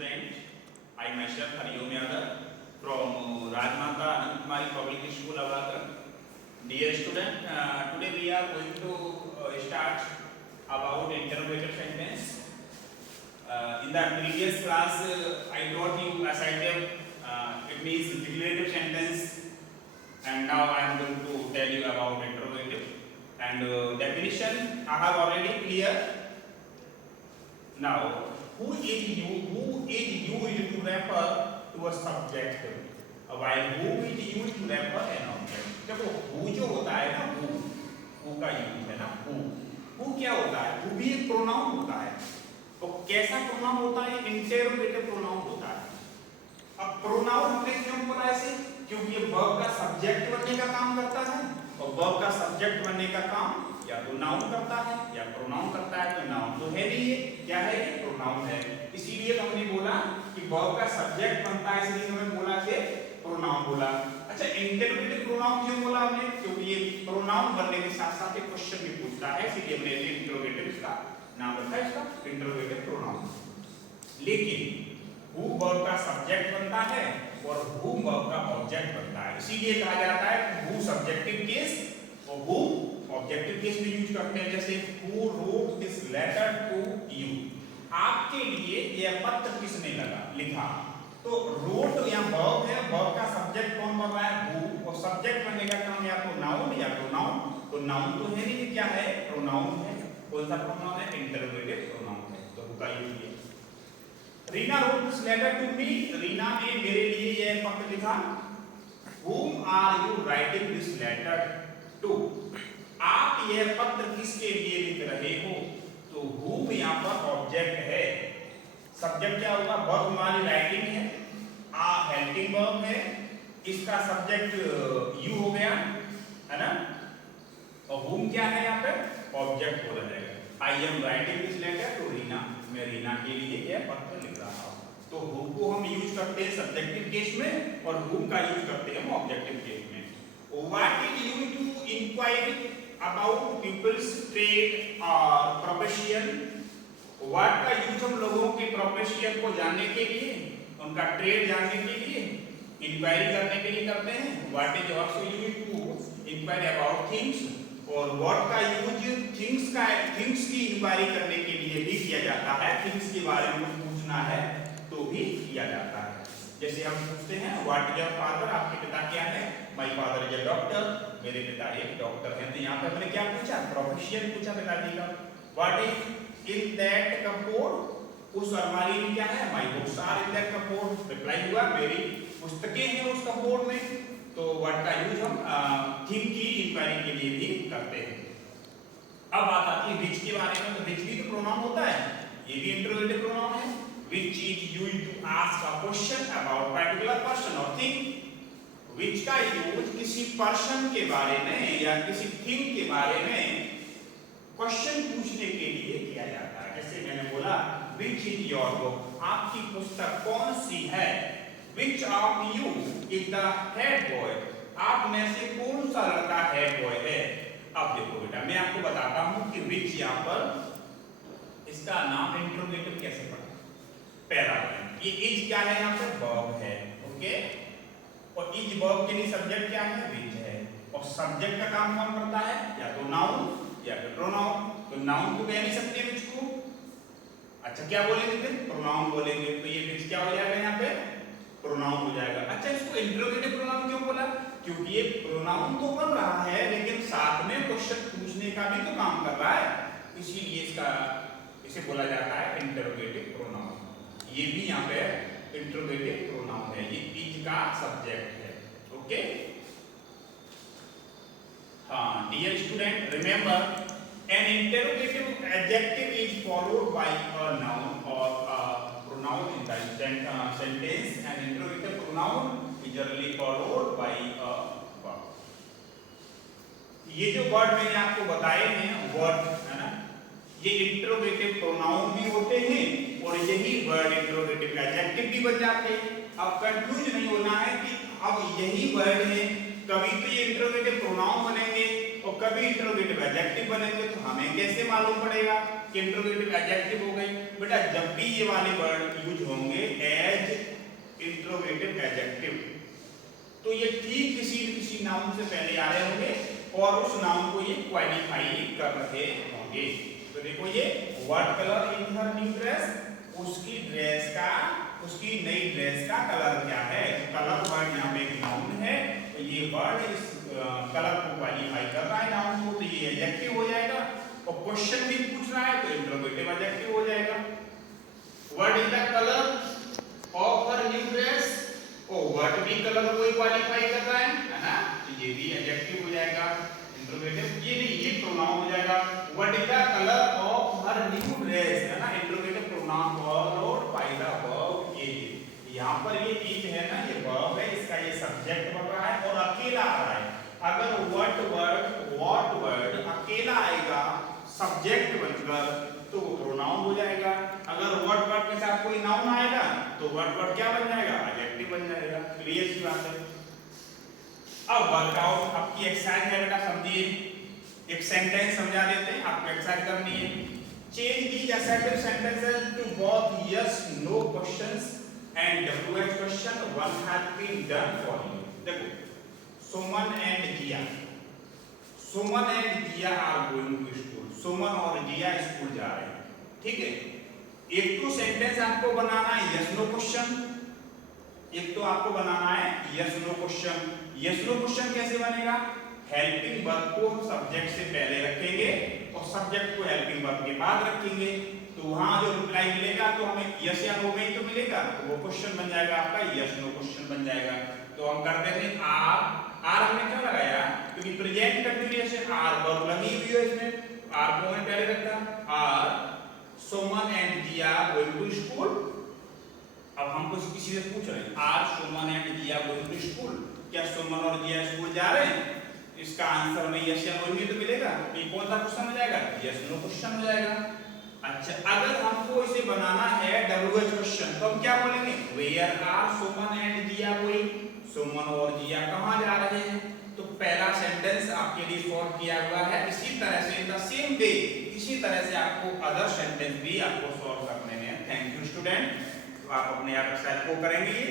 student, I myself Hariom Yadav from Rajmata Anant Kumari Public School, Avadar. Dear student, today we are going to start about interrogative sentence. In the previous class, I taught you assertive, it means declarative sentence, and now I am going to tell you about interrogative. And definition I have already clear. Now, who is used to refer to a subject, while who is used to refer an object. देखो who जो होता है ना, who का use है ना, who क्या होता है, who भी एक प्रोनाउन होता है. तो कैसा प्रोनाउन होता है? इंटेरोगेटिव प्रोनाउन होता है. अब प्रोनाउन हमने क्यों बोला ऐसे? क्योंकि ये वर्ब का सब्जेक्ट बनने का काम करता है, और वर्ब का सब्जेक्ट बनने का काम या तो नाउन करता है या प्रोनाउन करता है. तो नाउन तो है नहीं, ये क्या है? ये प्रोनाउन है. इसीलिए हमने बोला कि वर्ब का सब्जेक्ट बनता है, इसलिए हमने बोला कि प्रोनाउन बोला. अच्छा, इंटरोगेटिव प्रोनाउन क्यों बोला हमने? क्योंकि ये प्रोनाउन बनने के साथ साथ एक क्वेश्चन भी पूछता है, इसलिए हमने इंटरोगेटिव इसका नाम रखा है, इसका इंटरोगेटिव प्रोनाउन. लेकिन हु वर्ब का सब्जेक्ट बनता है और हु वर्ब का ऑब्जेक्ट बनता है. इसीलिए कहा जाता है हु सब्जेक्टिव केस और हु ऑब्जेक्टिव केस में यूज करते हैं. जैसे who wrote this letter to you, आपके लिए यह पत्र किसने लिखा. तो रोट या वर्ब है, वर्ब का सब्जेक्ट कौन बन रहा है? हु, और सब्जेक्ट बनने का काम या तो नाउन या प्रोनाउन. तो नाउन तो है नहीं, क्या है? प्रोनाउन है. कौन सा प्रोनाउन है? इंटरोगेटिव प्रोनाउन है. तो हु का यूज किया. Reena wrote this letter to me, Reena ने मेरे लिए यह पत्र लिखा. Whom are you writing this letter to? आप यह पत्र किसके लिए लिख रहे हो? तो whom यहाँ पर ऑब्जेक्ट है. सब्जेक्ट क्या होगा? वर्ब हमारी राइटिंग है, हेल्पिंग वर्ब है, इसका सब्जेक्ट यू हो गया, है ना. और whom क्या है यहाँ पे? ऑब्जेक्ट बोला जाएगा. I am writing this letter to Reena, मैं रीना के लिए यह पत्र लिख रहा हूँ. तो whom को हम यूज करते हैं सब्जेक्टिव केस में और whom का यूज करते हैं हम ऑब्जेक्टिव केस में. What is used to inquire about people's trade or profession? What का यूज हम लोगों के प्रोफेशन को जानने के लिए, उनका ट्रेड जानने के लिए, इंक्वायरी करने के लिए करते हैं. What is also used to inquire about things, और what का यूज थिंग्स की इंक्वायरी करने के लिए भी किया जाता है. थिंग्स के बारे में पूछना है तो भी किया जाता है. जैसे हम पूछते हैं व्हाट इज योर फादर, आपके पिता क्या है? My father is a doctor, मेरे पिता एक डॉक्टर हैं. तो यहाँ पे हमने क्या पूछा? प्रोफेशन पूछा पिताजी का. What is in that cupboard, उस अलमारी में क्या है? My books are in that cupboard. Reply हुआ मेरी पुस्तकें हैं उस कपबोर्ड में. तो व्हाट का यूज हम थिंग की इंक्वायरी के लिए भी करते हैं. अब बात आती है व्हिच के बारे में. तो व्हिच भी तो प्रोनाउन होता है, ये भी इंटरोगेटिव प्रोनाउन है. Which is used to ask a question about particular person or thing. Which का यूज किसी पर्सन के बारे में या किसी थिंग के बारे में क्वेश्चन पूछने के लिए किया जाता है. जैसे मैंने बोला which is your book, आपकी पुस्तक कौन सी है? Which of you is the head boy, आप में से कौन सा लड़का हेड बॉय है? अब देखो बेटा, मैं आपको बताता हूँ कि which यहाँ पर इसका नाम इंटरोगेटिव कैसे पढ़ा. पहला ये इज क्या है? यहाँ पे वर्ब है. ओके, और इज वर्ब के लिए सब्जेक्ट क्या है? विच है. और सब्जेक्ट का काम कौन करता है? या तो नाउन या तो प्रोनाउन. तो नाउन को कह नहीं सकते विच को. अच्छा, क्या बोलेंगे फिर? प्रोनाउन बोलेंगे. तो ये विच क्या हो जाएगा? यहाँ पे प्रोनाउन हो जाएगा. अच्छा, इसको इंटरोगेटिव प्रोनाउन क्यों बोला? क्योंकि ये प्रोनाउन तो बन रहा है लेकिन साथ में क्वेश्चन पूछने का भी तो काम कर रहा है, इसीलिए इसे बोला जाता है इंटरोगेटिव प्रोनाउन. ये भी यहाँ पे इंटरोगेटिव प्रोनाउन है. ये इज का सब्जेक्ट है. ओके, हाँ dear student, remember an interrogative adjective is followed by a noun और a pronoun in the sentence. An interrogative pronoun is generally followed by a verb. ये जो वर्ड मैंने आपको बताए हैं वर्ड, है ना, ये इंटरोगेटिव प्रोनाउन भी होते हैं और यही वर्ड इंटरोगेटिव एडजेक्टिव भी बन जाते हैं. अब कंफ्यूज नहीं होना है कि अब यही वर्ड है, कभी तो ये इंटरोगेटिव प्रोनाउन बनेंगे और कभी इंटरोगेटिव एडजेक्टिव बनेंगे. तो हमें कैसे मालूम पड़ेगा इंट्रोगेटिव एडजेक्टिव हो गई। बेटा जब भी ये वाले वर्ड यूज होंगे एज इंट्रोगेटिव एडजेक्टिव, तो ये ठीक किसी न किसी नाउन से पहले आ रहे होंगे और उस नाउन को ये क्वालिफाई कर रहे होंगे। तो देखो ये what colour in her new dress, उसकी ड्रेस का, उसकी नई ड्रेस का कलर क्या है। तो कलर वर्ड यहाँ पे एक नाउन है, तो ये वर्ड इस कलर को क्वालिफाई कर रहा है नाउन को, तो ये एडजेक्टिव हो जाएगा। और क्वेश्चन भी पूछ रहा है तो इंट्रोगेटिव एडजेक्टिव हो जाएगा। What is the colour of her new dress, oh what भी कलर को क्वालिफाई कर रहा है ना, तो ये भी एडजेक्टिव हो जाएगा इंट्रोगेटिव। ये नहीं, ये प्रोनाउन हो जाएगा। What is the colour of her new dress है ना, interrogative pronoun followed by the verb is. यहाँ पर ये इज है ना, ये वर्ब है, इसका ये सब्जेक्ट बन रहा है और अकेला आ रहा है। अगर व्हाट वर्ड अकेला आएगा सब्जेक्ट बनकर तो वो प्रोनाउन हो जाएगा। अगर व्हाट वर्ड के साथ कोई नाउन आएगा तो व्हाट वर्ड क्या बन जाएगा, एडजेक्टिव बन जाएगा। क्लियर सी बात है। अब वर्कआउट आपकी एक्सरसाइज है बेटा, समझिए। एक सेंटेंस समझा देते हैं, आपको एक्सरसाइज करनी है। Change these assertive sentences to both yes no questions and WH question, one has been done for you. देखो Suman and Jiya, Suman and Jiya are going to school, Suman और जिया स्कूल जा रहे हैं, ठीक है। एक तो सेंटेंस आपको बनाना है यस नो क्वेश्चन, एक तो आपको बनाना है yes no question. Yes no question कैसे बनेगा, हेल्पिंग वर्ब को सब्जेक्ट से पहले रखेंगे और सब्जेक्ट को हेल्पिंग वर्ब के बाद रखेंगे, तो वहां जो रिप्लाई मिलेगा तो हमें यस या नो में ही तो मिलेगा, तो वो क्वेश्चन बन जाएगा आपका, यस नो क्वेश्चन बन जाएगा। तो हम करते हैं आर, आर हमने क्यों लगाया, क्योंकि प्रेजेंट कंटीन्यूअस है, आर वर्ब लगी हुई है इसमें, आर को मैंने पहले रखा। Are Suman and Jiya going to school. अब हमको किसी से पूछ रहे हैं are Suman and Jiya going to school, क्या सुमन और जिया स्कूल जा रहे हैं, इसका आंसर हमें यस या नो में तो मिलेगा। ये कौन सा क्वेश्चन हो जाएगा, यस नो क्वेश्चन हो जाएगा। अच्छा अगर हमको इसे बनाना है WH क्वेश्चन तो हम क्या बोलेंगे, where are Suman and Jiya going, Suman और जिया कहां जा रहे हैं। तो पहला सेंटेंस आपके लिए सॉल्व किया हुआ है। इसी तरह से इन द सेम वे, इसी तरह से आपको अदर सेंटेंस भी आपको सॉल्व करने हैं। Thank you student. तो आप अपने आप एक्सरसाइज को करेंगे।